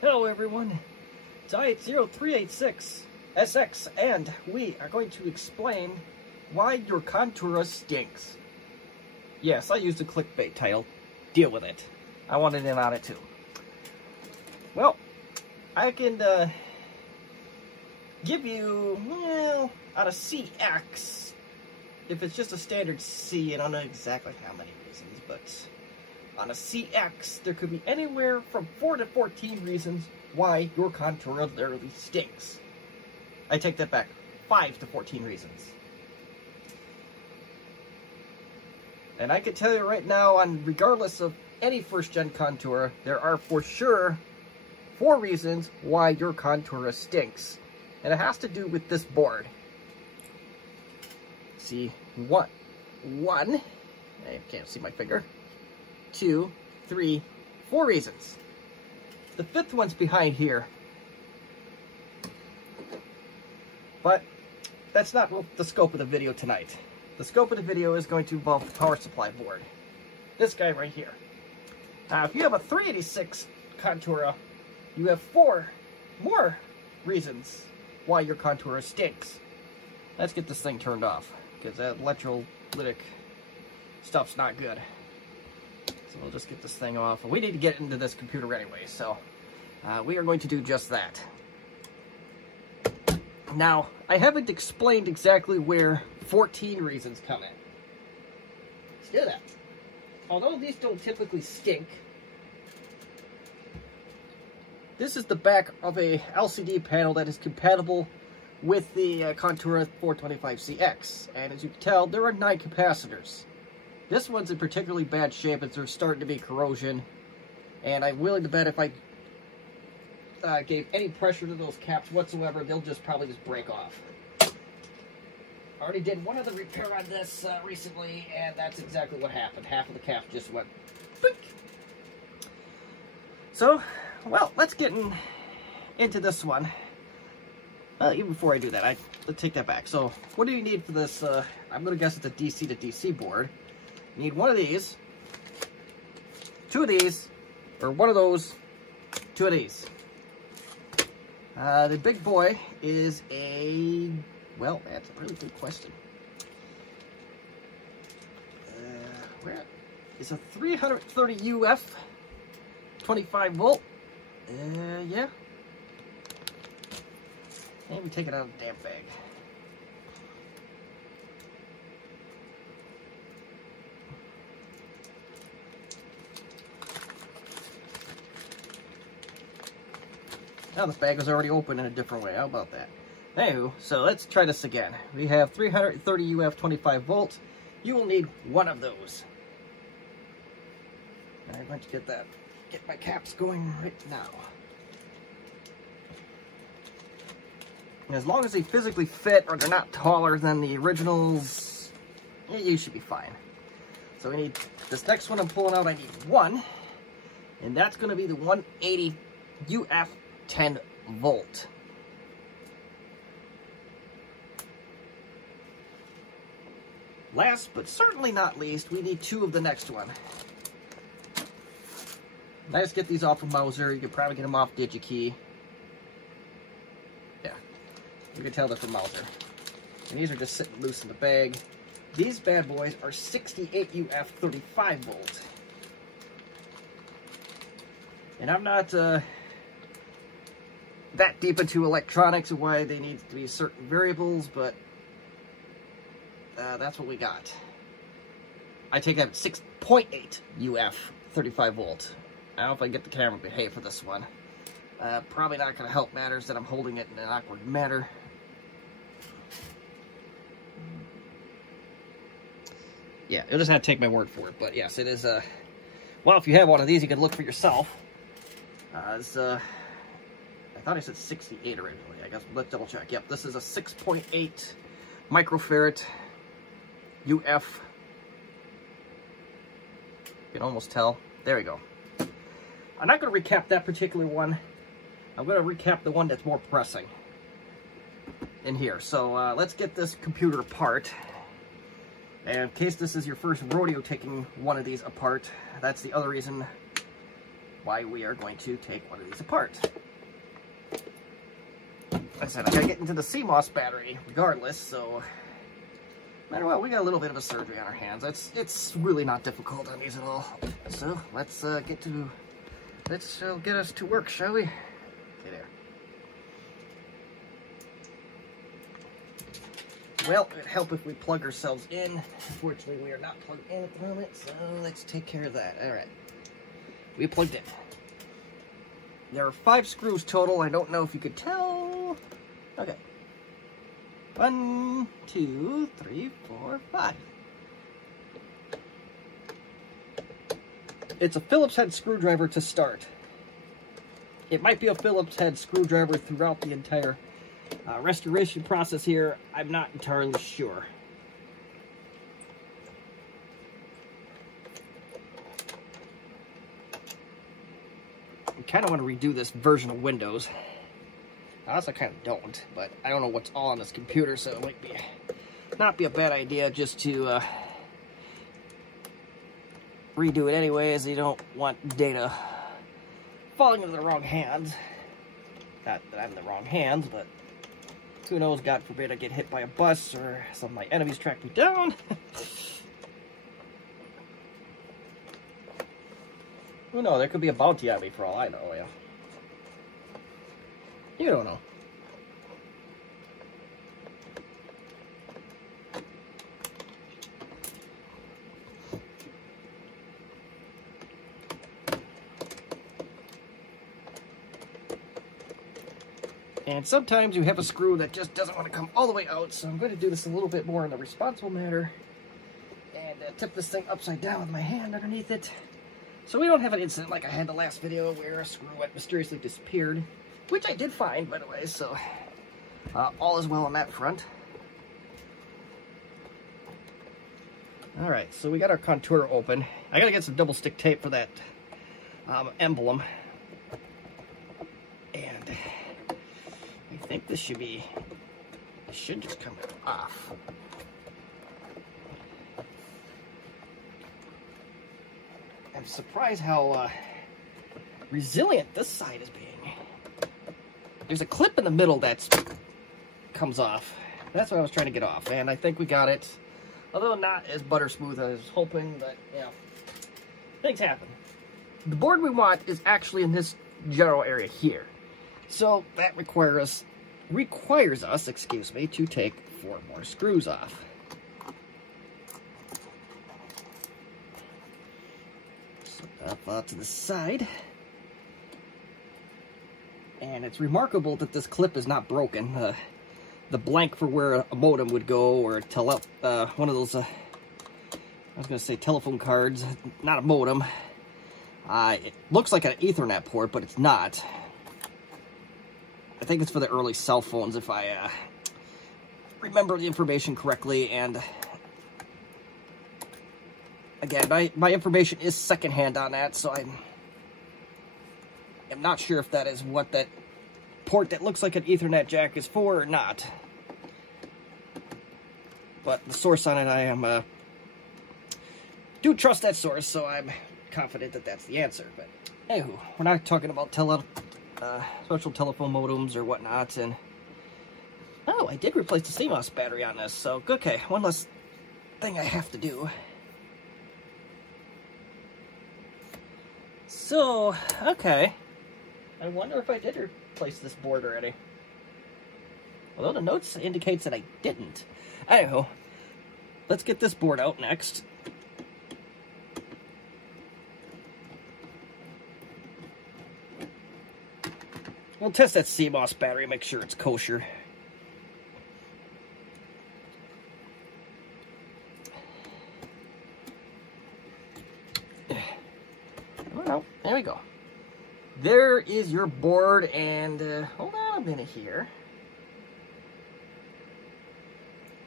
Hello everyone, Diet0386SX, and we are going to explain why your Contura stinks. Yes, I used a clickbait title. Deal with it. I wanted in on it too. Well, I can give you, well, out of CX, if it's just a standard C, and I don't know exactly how many reasons, but on a CX, there could be anywhere from 4 to 14 reasons why your Contura literally stinks. I take that back. 5 to 14 reasons. And I can tell you right now, regardless of any first-gen Contura, there are for sure 4 reasons why your Contura stinks. And it has to do with this board. See, one. I can't see my finger. 2, 3, 4 reasons. The 5th one's behind here. But that's not the scope of the video tonight. The scope of the video is going to involve the power supply board. This guy right here. Now, if you have a 386 Contura, you have 4 more reasons why your Contura stinks. Let's get this thing turned off, because that electrolytic stuff's not good. So we'll just get this thing off. We need to get into this computer anyway, so we are going to do just that. Now, I haven't explained exactly where 14 reasons come in. Let's do that. Although these don't typically stink, this is the back of a LCD panel that is compatible with the Contura 425CX. And as you can tell, there are 9 capacitors. This one's in particularly bad shape as there's starting to be corrosion. And I'm willing to bet if I gave any pressure to those caps whatsoever, they'll probably just break off. I already did one other repair on this recently, and that's exactly what happened. Half of the caps just went boink. So, well, let's get into this one. Even before I do that, let's take that back. So, what do you need for this? I'm going to guess it's a DC to DC board. You need one of these, 2 of these, or one of those, 2 of these. The big boy is a, well, that's a really good question. Where? It's a 330 UF, 25 volt. Yeah. Maybe take it out of the damn bag. Now this bag was already open in a different way. How about that? Anywho, so let's try this again. We have 330 UF 25 volts. You will need one of those. And I'm going to get my caps going right now. And as long as they physically fit or they're not taller than the originals, you should be fine. So we need this next one I'm pulling out. I need one, and that's going to be the 180 UF 10 volt. Last but certainly not least, we need 2 of the next one. Let's get these off of Mauser. You can probably get them off DigiKey. Yeah, you can tell they're from Mauser. And these are just sitting loose in the bag. These bad boys are 68 UF 35 volt. And I'm not that deep into electronics and why they need to be certain variables, but that's what we got. I take that 6.8 UF 35 volt. I don't know if I can get the camera to behave for this one. Probably not going to help matters that I'm holding it in an awkward manner. Yeah, you'll just have to take my word for it, but yes, it is well, if you have one of these, you can look for yourself. I thought I said 68 originally. I guess let's double check. Yep, this is a 6.8 microfarad UF. You can almost tell. There we go. I'm not going to recap that particular one. I'm going to recap the one that's more pressing in here. So let's get this computer apart. And in case this is your first rodeo taking one of these apart, that's the other reason why we are going to take one of these apart. Like I said, I gotta get into the CMOS battery regardless, so no matter what, we got a little bit of a surgery on our hands. It's really not difficult on these at all. So let's get us to work, shall we? Okay, there. Well, it'd help if we plug ourselves in. Unfortunately, we are not plugged in at the moment, so let's take care of that. All right, we plugged in. There are 5 screws total. I don't know if you could tell. Okay. 1, 2, 3, 4, 5. It's a Phillips head screwdriver to start. It might be a Phillips head screwdriver throughout the entire restoration process here. I'm not entirely sure. I kind of want to redo this version of Windows. I also kind of don't, but I don't know what's all on this computer, so it might not be a bad idea just to redo it anyway, as you don't want data falling into the wrong hands. Not that I'm in the wrong hands, but who knows, God forbid I get hit by a bus or some of my enemies track me down. Who knows, there could be a bounty on me for all I know, yeah. You don't know. And sometimes you have a screw that just doesn't want to come all the way out, so I'm going to do this a little bit more in a responsible manner. And tip this thing upside down with my hand underneath it. So we don't have an incident like I had in the last video where a screw mysteriously disappeared. Which I did find, by the way, so all is well on that front. Alright, so we got our Contura open. I gotta get some double stick tape for that emblem. And I think this should just come off. I'm surprised how resilient this side is being. There's a clip in the middle that comes off. That's what I was trying to get off, and I think we got it. Although not as butter smooth as I was hoping, but yeah, things happen. The board we want is actually in this general area here, so that requires us, excuse me, to take 4 more screws off. So off to the side. And it's remarkable that this clip is not broken. The blank for where a modem would go, or one of those, I was going to say telephone cards, not a modem. It looks like an Ethernet port, but it's not. I think it's for the early cell phones, if I remember the information correctly. And again, my information is secondhand on that, so I'm not sure if that is what that port that looks like an Ethernet jack is for or not. But the source on it, I do trust that source, so I'm confident that that's the answer. But anywho, we're not talking about special telephone modems or whatnot. And oh, I did replace the CMOS battery on this, so okay, one less thing I have to do. So, okay. I wonder if I did replace this board already. Although the notes indicates that I didn't. Anywho, let's get this board out next. We'll test that CMOS battery, make sure it's kosher. Oh no, there we go. There is your board, and hold on a minute here.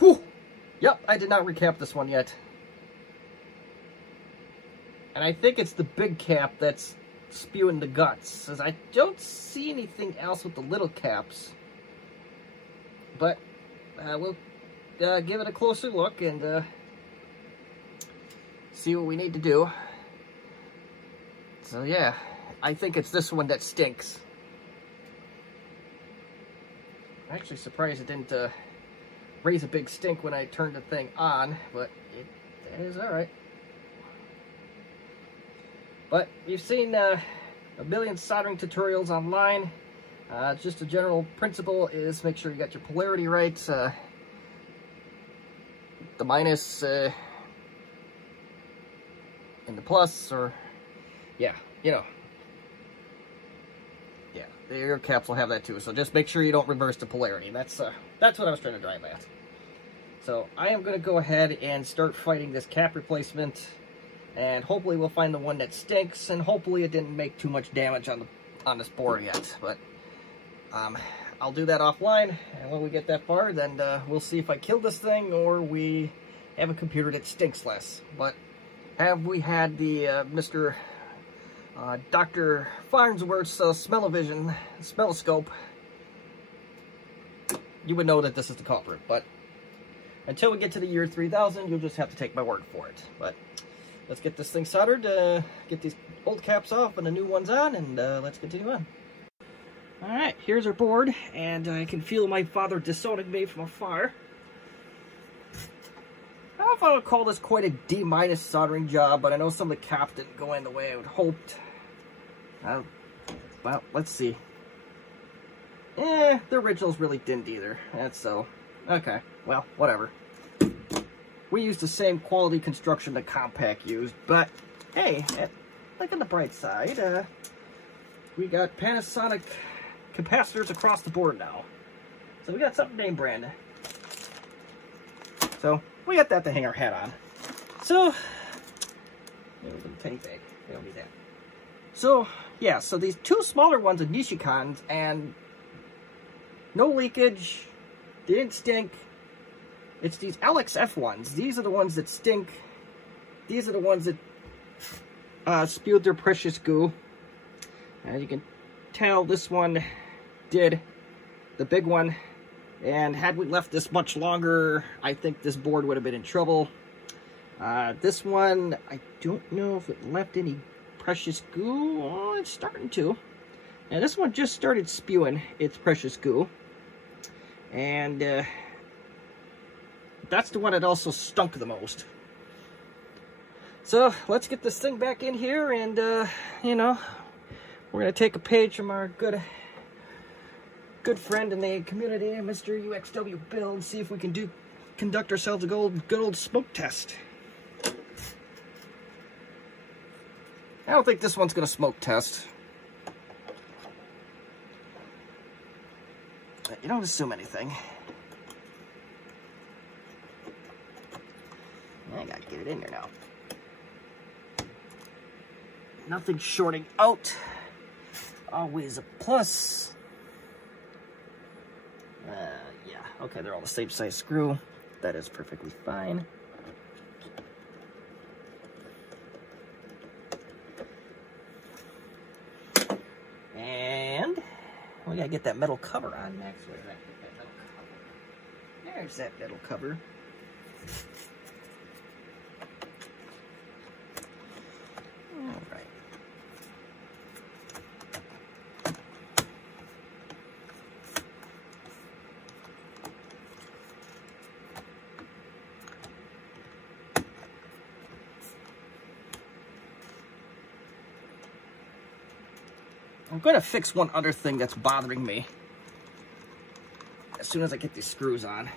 Whew! Yep, I did not recap this one yet. And I think it's the big cap that's spewing the guts, as I don't see anything else with the little caps. But we'll give it a closer look and see what we need to do. So yeah, I think it's this one that stinks. I'm actually surprised it didn't raise a big stink when I turned the thing on, but it is alright. But you've seen a million soldering tutorials online. Just a general principle is make sure you got your polarity right. The minus and the plus, or yeah, you know. Yeah, the air caps will have that too. So just make sure you don't reverse the polarity. That's what I was trying to drive at. So I am going to go ahead and start fighting this cap replacement, and hopefully we'll find the one that stinks, and hopefully it didn't make too much damage on this board yet. But I'll do that offline, and when we get that far, then we'll see if I kill this thing or we have a computer that stinks less. But have we had the Mr. Dr. Farnsworth's smell-o-vision, smell-o-scope, you would know that this is the culprit. But until we get to the year 3000, you'll just have to take my word for it. But let's get this thing soldered, get these old caps off and the new ones on, and let's continue on. Alright, here's our board, and I can feel my father disowning me from afar. I don't know if I would call this quite a D- soldering job, but I know some of the caps didn't go in the way I would hoped. Well, let's see. The originals really didn't either. That's so. Okay, well, whatever. We used the same quality construction the Compact used, but hey, look on the bright side. We got Panasonic capacitors across the board now. So we got something name brand. So we got that to hang our hat on. So, penny bag. We don't need that. So, yeah, so these two smaller ones are Nishikans, and no leakage, they didn't stink. It's these LXF ones. These are the ones that stink. These are the ones that spewed their precious goo. As you can tell, this one did, the big one. And had we left this much longer, I think this board would have been in trouble. This one, I don't know if it left any precious goo. Oh, it's starting to. And this one just started spewing its precious goo. And that's the one that also stunk the most. So let's get this thing back in here, and you know, we're gonna take a page from our good friend in the community, Mr. UXW Bill, and see if we can conduct ourselves a good old smoke test. I don't think this one's gonna smoke test. You don't assume anything. I gotta get it in there now. Nothing shorting out. Always a plus. Yeah, okay, they're all the same size screw. That is perfectly fine. And we gotta get that metal cover on next. Where did I put that metal cover? There's that metal cover. Alright. I'm going to fix one other thing that's bothering me as soon as I get these screws on.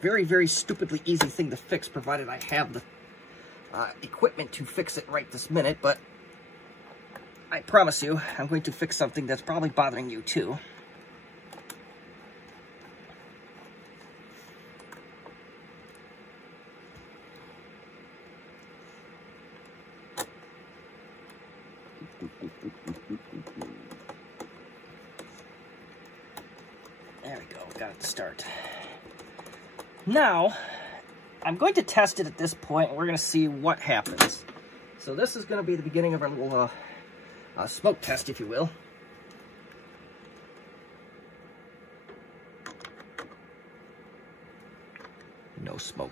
Very, very stupidly easy thing to fix, provided I have the equipment to fix it right this minute, but I promise you, I'm going to fix something that's probably bothering you too. There we go, got it to start. Now, I'm going to test it at this point, and we're going to see what happens. So this is going to be the beginning of our little smoke test, if you will. No smoke.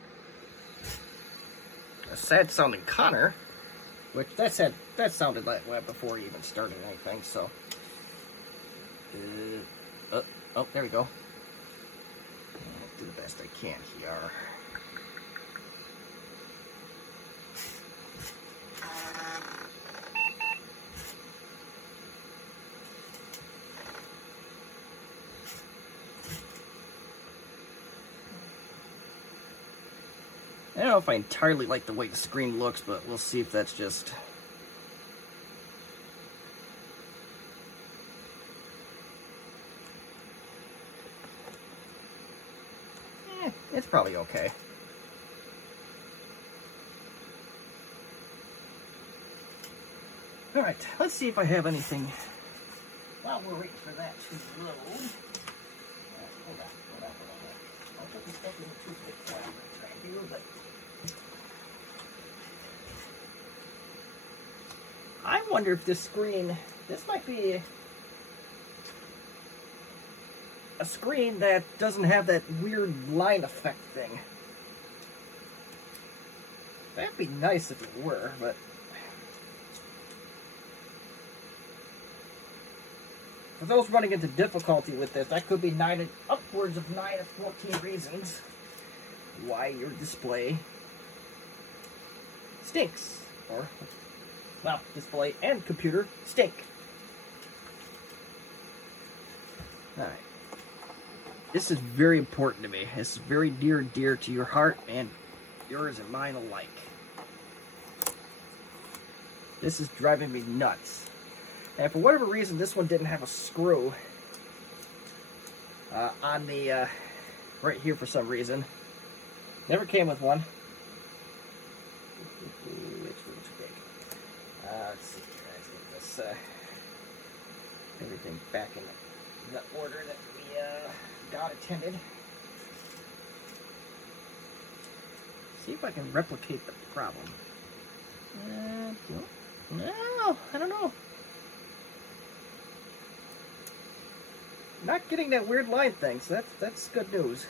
A sad sounding Connor, which that sounded like that before he even started anything, so. Oh, there we go. I'll do the best I can here. I don't know if I entirely like the way the screen looks, but we'll see if that's just... it's probably okay. Alright, let's see if I have anything while we're waiting for that to load. Hold on. I'll put this stuff in the toothpick while I'm trying to do, but... I wonder if this screen, this might be a screen that doesn't have that weird line effect thing. That'd be nice if it were, but... for those running into difficulty with this, that could be upwards of 9 or 14 reasons why your display stinks, or... well, display and computer stink. Alright. This is very important to me. This is very dear to your heart and yours and mine alike. This is driving me nuts. And for whatever reason, this one didn't have a screw on the, right here for some reason. Never came with one. Let's see here, let's get this, everything back in the order that we got intended. See if I can replicate the problem. No, I don't know. Not getting that weird line thing, so that's good news.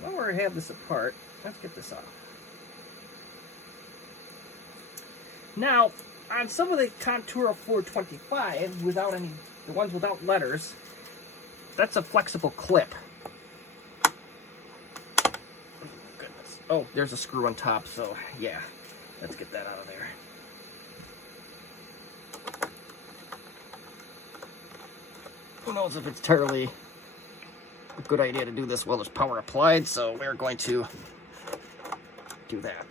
While we have this apart, let's get this off. Now, on some of the Contura 425, the ones without letters, that's a flexible clip. Oh, goodness. Oh, there's a screw on top, so yeah, let's get that out of there. Who knows if it's entirely a good idea to do this while there's power applied, so we're going to do that.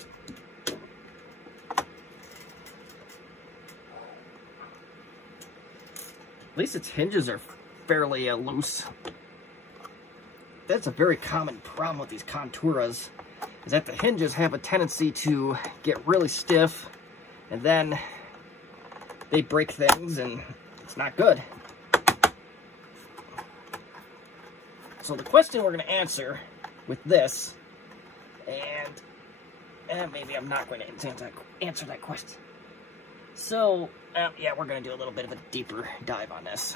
At least its hinges are fairly loose. That's a very common problem with these Conturas, is that the hinges have a tendency to get really stiff, and then they break things, and it's not good. So the question we're going to answer with this, and maybe I'm not going to answer that question. So, yeah, we're going to do a little bit of a deeper dive on this.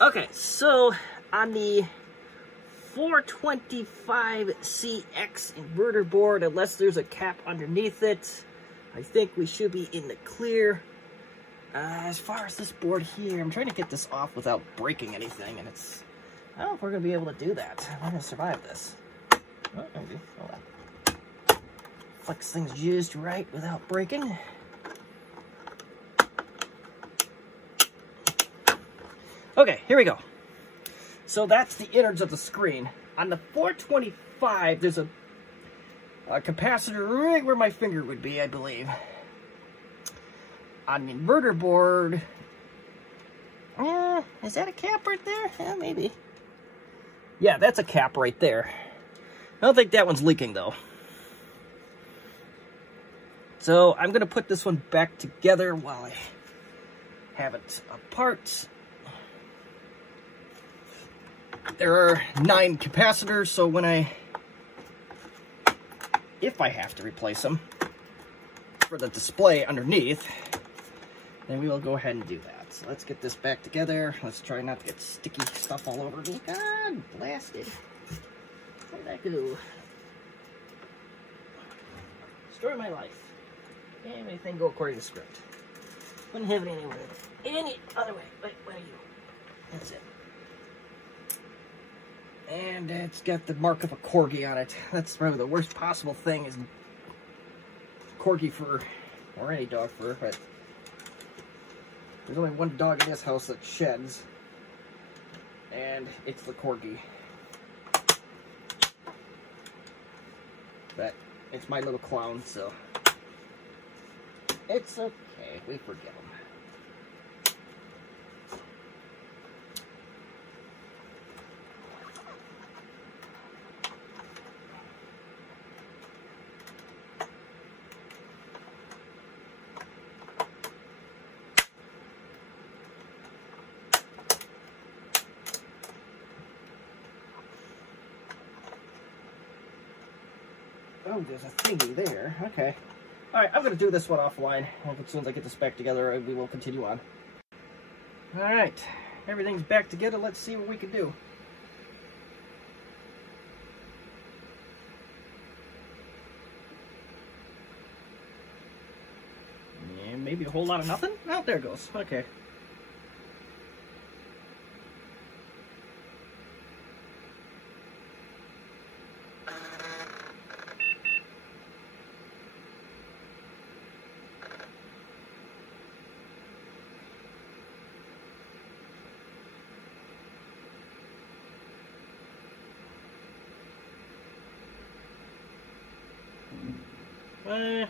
Okay, so on the 425CX inverter board, unless there's a cap underneath it, I think we should be in the clear. As far as this board here, I'm trying to get this off without breaking anything, and I don't know if we're going to be able to do that. I'm going to survive this. Oh, maybe. Hold on. Flex things just right without breaking. Okay, here we go. So that's the innards of the screen. On the 425, there's a capacitor right where my finger would be, I believe. On the inverter board, is that a cap right there? Yeah, maybe. Yeah, that's a cap right there. I don't think that one's leaking, though. So I'm going to put this one back together while I have it apart. There are 9 capacitors, so if I have to replace them for the display underneath, then we will go ahead and do that. So let's get this back together. Let's try not to get sticky stuff all over me. God, blasted. Cuckoo. Story of my life. Everything go according to script. Wouldn't have it any other way. Wait, what are you? That's it. And it's got the mark of a corgi on it. That's probably the worst possible thing is corgi fur, or any dog fur, but there's only one dog in this house that sheds, and it's the corgi. But it's my little clown, so it's okay. We forgive him. Oh, there's a thingy there. Okay. Alright, I'm going to do this one offline. As soon as I get this back together, we will continue on. Alright. Everything's back together. Let's see what we can do. And maybe a whole lot of nothing? Oh, there it goes. Okay.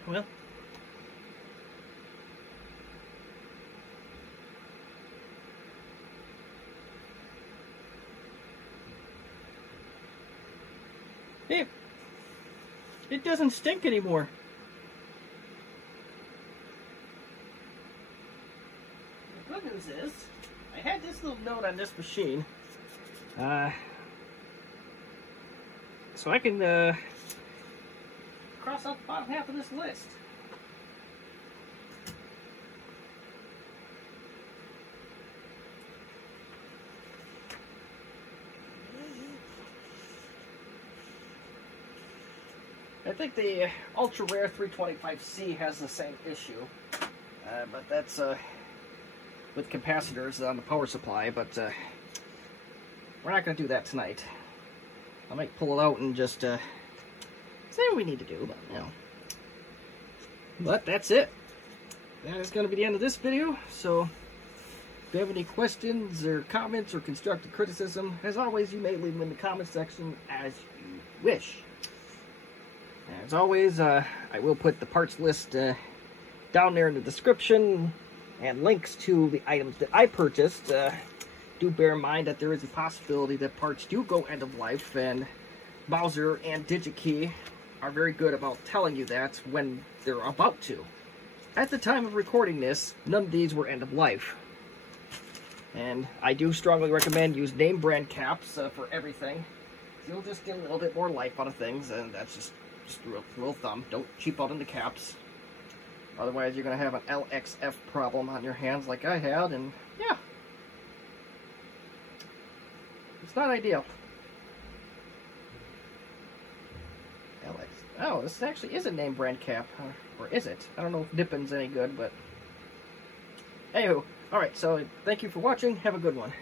Well. Hey, it doesn't stink anymore. The good news is, I had this little note on this machine, so I can, cross out the bottom half of this list. I think the ultra rare 325C has the same issue, but that's with capacitors on the power supply. But we're not going to do that tonight. I might pull it out and just say what we need to do, but you know. But that's it. That is going to be the end of this video. So if you have any questions or comments or constructive criticism, as always, you may leave them in the comment section as you wish. As always, I will put the parts list down there in the description and links to the items that I purchased. Do bear in mind that there is a possibility that parts do go end of life, and Bowser and DigiKey are very good about telling you that when they're about to. At the time of recording this, none of these were end of life. And I do strongly recommend use name brand caps for everything. You'll just get a little bit more life out of things, and that's just rule of thumb. Don't cheap out on the caps. Otherwise, you're going to have an LXF problem on your hands like I had, and yeah. It's not ideal. Oh, this actually is a name brand cap. Or is it? I don't know if Nippon's any good, but... Anywho, alright, so thank you for watching. Have a good one.